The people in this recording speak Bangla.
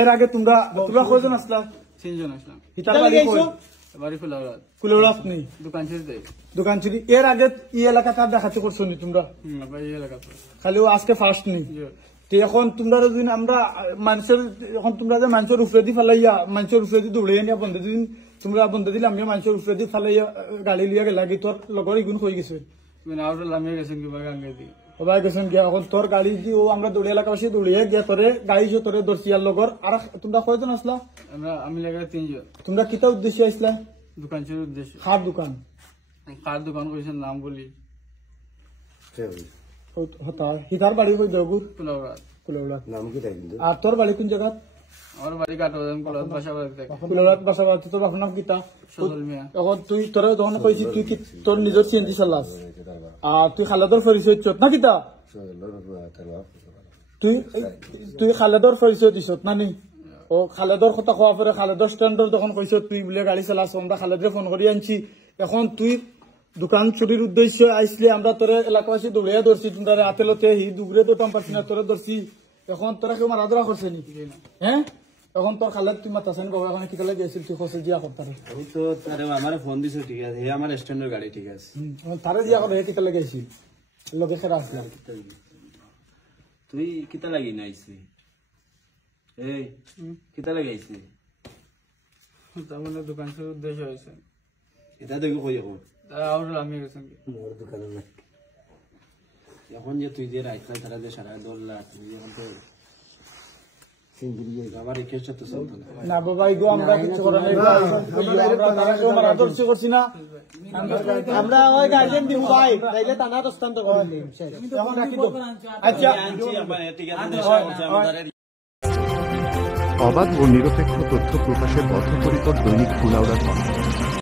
এর আগে তোমরা কয়জন আসলা? 3 জন আসলাম। হিতার বাড়ি কই? বাড়ি ফুলাউড়া। কুলৌড়াত নেই দোকান ছেড়ে দেয়। দোকান ছিড়ি। এর আগে এই এলাকা কার দেখাতে করছো নি তোমরা? ভাই এই এলাকা খালি ও আজকে ফার্স্ট নেই। তো এখন তোমরা যদি আমরা মানুষের এখন তোমরা যে মানুষের উপরে দি ফেলাইয়া মানুষের উপরে দি দৌড়ে নিয়ে বন্ধ দিন তোমরা বন্ধ দিলে আমি মানুষের উপরে দি ফেলাইয়া গাড়ি লিয়া গেলা কি তোর লগর ইগুন হয়ে গেছে আউট লামিয়ে গেছেন কি গাঙ্গে দি সবাই গেছেন গিয়া এখন তোর গাড়ি দি ও আমরা দৌড়ে এলাকাবাসী দৌড়িয়ে গিয়া তোরে গাড়ি যে তোরে দর্শিয়ার লগর আর তোমরা কয়জন আসলা? আমি লাগা 3 জন। তোমরা কিতা উদ্দেশ্যে আসলা? দোকান ছেড়ে উদ্দেশ্য। খার দোকান কার দোকান কইছেন নাম বলি হতা হিতার বাড়ি কই দেগুর ফুলাউড়া। কুলৌড়া নাম কি তাই কিন্তু আর তোর বাড়ি কোন জায়গা? আমার বাড়ি কাটোদান কুলাউড়া বাসা বাড়ি থেকে। কুলৌড়াত বাসা বাড়ি। তোর বাপের নাম কিতা? সজল মিয়া। এখন তুই তোরা যখন কইছি তুই কি তোর নিজের সিএনজি চালাস আর তুই খালেদর পরিচয় দিছত না কিতা? তুই তুই খালেদর পরিচয় দিছত না নি? ও খালেদর কথা কোয়া পরে খালেদর স্ট্যান্ডর যখন কইছ তুই বলে গাড়ি চালাস আমরা খালেদরে ফোন করি আনছি। এখন তুই দোকান চুরির উদ্দেশ্যে আইসলে আমরা তোরে এলাকাবাসী দৌড়িয়া ধরছি তোরা আতেলতে হি দুগরে তো টম পারছি না তোরা ধরছি। এখন তোরা কেউ মারা ধরা করছে নি? হ্যাঁ এখন তোর খালেদ তুই মাতাছেন বাবা এখন কি কালে গেছিল তুই খসে দিয়া করতারে আমি তো তারে আমার ফোন দিছে ঠিক আছে হে আমার স্ট্যান্ডার্ড গাড়ি ঠিক আছে তারে দিয়া করে কি কালে গেছিল লগে খেরা আসলাম তুই কিতা লাগি নাইছি এই কিতা লাগাইছি তার মানে দোকান ছেড়ে উদ্দেশ্য হয়েছে। এটা দেখো কই এখন আউট লামিয়ে গেছেন কি মোর দোকানে না এখন যে তুই যে রাইতা তারা যে সারা দোল্লা তুই এখন তো সিঙ্গুলি আমার রিকোয়েস্ট তো চলতো না না বাবা ইগো আমরা কিছু করা নাই আমরা তারা কেউ মারা ধরছি করছি না আমরা ওই গার্জেন দিব ভাই তাইলে টানা দস্তান্ত করে দিই এখন রাখি দাও। আচ্ছা ঠিক আছে অবাধ ও নিরপেক্ষ তথ্য প্রকাশের বদ্ধপরিকর দৈনিক কুলাউড়া সংবাদ।